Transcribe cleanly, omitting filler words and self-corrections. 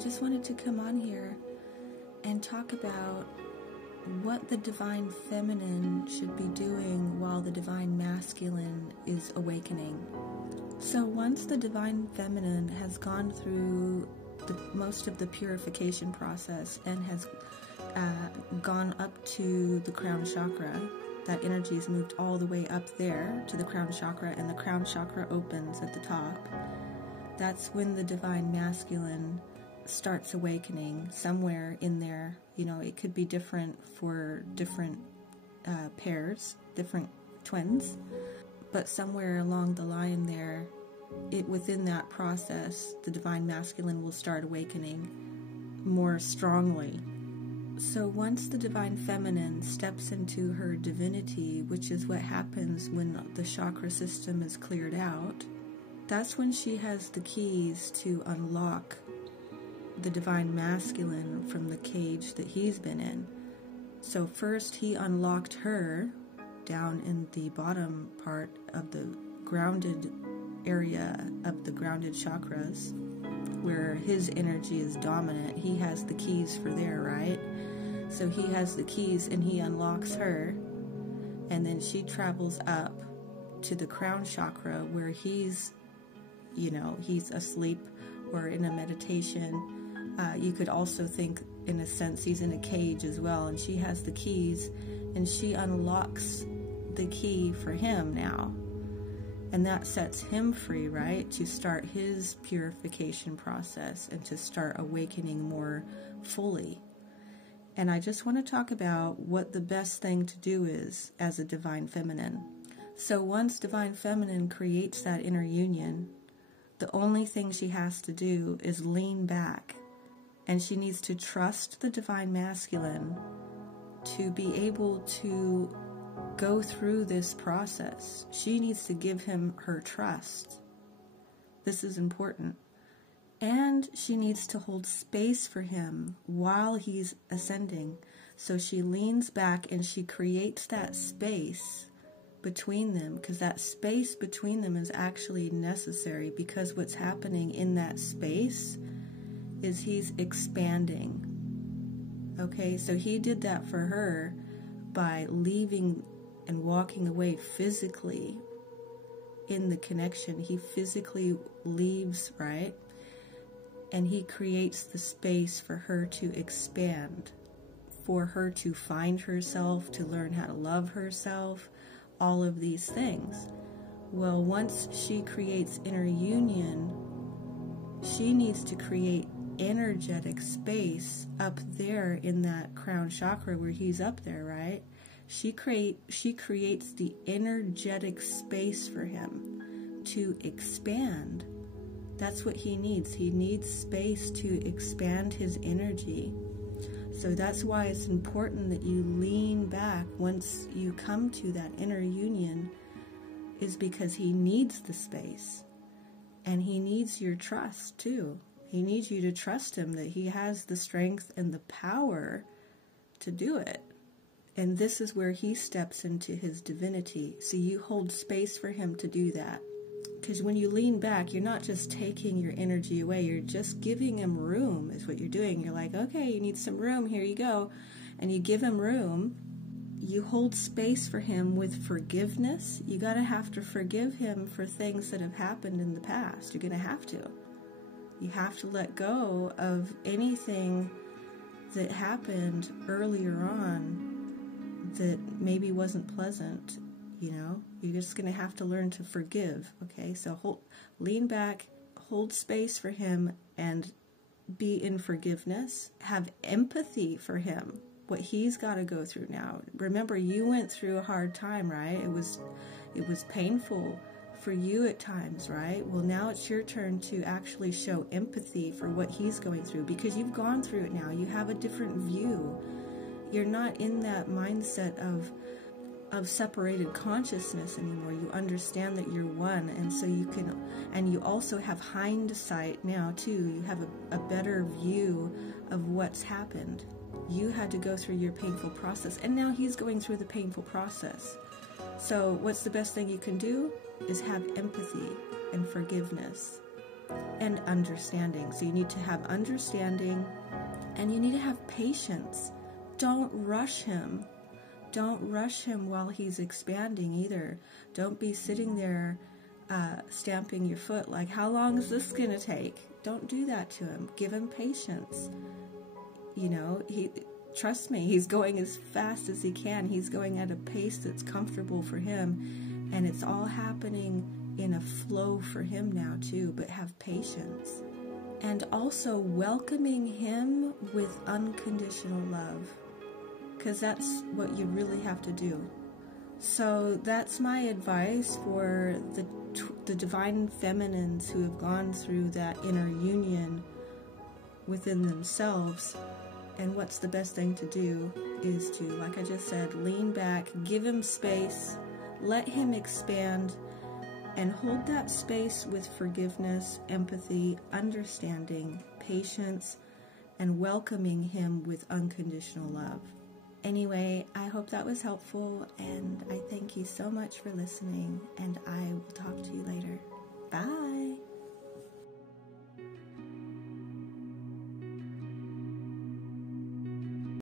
just wanted to come on here and talk about what the Divine Feminine should be doing while the Divine Masculine is awakening. So once the Divine Feminine has gone through most of the purification process and has gone up to the crown chakra, that energy is moved all the way up there to the crown chakra, and the crown chakra opens at the top. That's when the Divine Masculine starts awakening somewhere in there. You know, it could be different for different pairs, different twins, but somewhere along the line there, within that process, the Divine Masculine will start awakening more strongly. So once the Divine Feminine steps into her divinity, which is what happens when the chakra system is cleared out, that's when she has the keys to unlock the Divine Masculine from the cage that he's been in. So first he unlocked her down in the bottom part of the grounded area of the grounded chakras, where his energy is dominant. He has the keys for there, right? So he has the keys and he unlocks her, and then she travels up to the crown chakra where he's asleep or in a meditation. You could also think, in a sense, he's in a cage as well, and she has the keys, and she unlocks the key for him now. And that sets him free, right, to start his purification process and to start awakening more fully. And I just want to talk about what the best thing to do is as a Divine Feminine. So once Divine Feminine creates that inner union, the only thing she has to do is lean back, and she needs to trust the Divine Masculine to be able to go through this process. She needs to give him her trust. This is important. And she needs to hold space for him while he's ascending. So she leans back and she creates that space between them, because that space between them is actually necessary, because what's happening in that space is he's expanding. Okay, so he did that for her by leaving and walking away physically in the connection. He physically leaves, right? And he creates the space for her to expand, for her to find herself, to learn how to love herself, all of these things. Well, once she creates inner union, she needs to create energetic space up there in that crown chakra where he's up there, right? She creates the energetic space for him to expand. That's what he needs. He needs space to expand his energy. So that's why it's important that you lean back once you come to that inner union, is because he needs the space. And he needs your trust too. He needs you to trust him that he has the strength and the power to do it. And this is where he steps into his divinity. So you hold space for him to do that. Because when you lean back, you're not just taking your energy away, you're just giving him room is what you're doing. You're like, okay, you need some room, here you go. And you give him room. You hold space for him with forgiveness. You have to forgive him for things that have happened in the past. You're going to have to. You have to let go of anything that happened earlier on that maybe wasn't pleasant. You know, you're just going to have to learn to forgive, okay? So lean back, hold space for him, and be in forgiveness. Have empathy for him, what he's got to go through now. Remember, you went through a hard time, right? It was painful for you at times, right? Well, now it's your turn to actually show empathy for what he's going through, because you've gone through it now. You have a different view. You're not in that mindset of separated consciousness anymore. You understand that you're one, and so you can, and you also have hindsight now too. You have a better view of what's happened. You had to go through your painful process, and now he's going through the painful process. So what's the best thing you can do is have empathy and forgiveness. and understanding. So you need to have understanding, and you need to have patience. Don't rush him. Don't rush him while he's expanding either. Don't be sitting there stamping your foot like, how long is this going to take? Don't do that to him. Give him patience. Trust me, he's going as fast as he can. He's going at a pace that's comfortable for him, and it's all happening in a flow for him now too. But have patience. And also welcoming him with unconditional love, because that's what you really have to do. So that's my advice for the divine feminines who have gone through that inner union within themselves. And what's the best thing to do is to, like I just said, lean back, give him space, let him expand, and hold that space with forgiveness, empathy, understanding, patience, and welcoming him with unconditional love. Anyway, I hope that was helpful, and I thank you so much for listening, and I will talk to you later. Bye!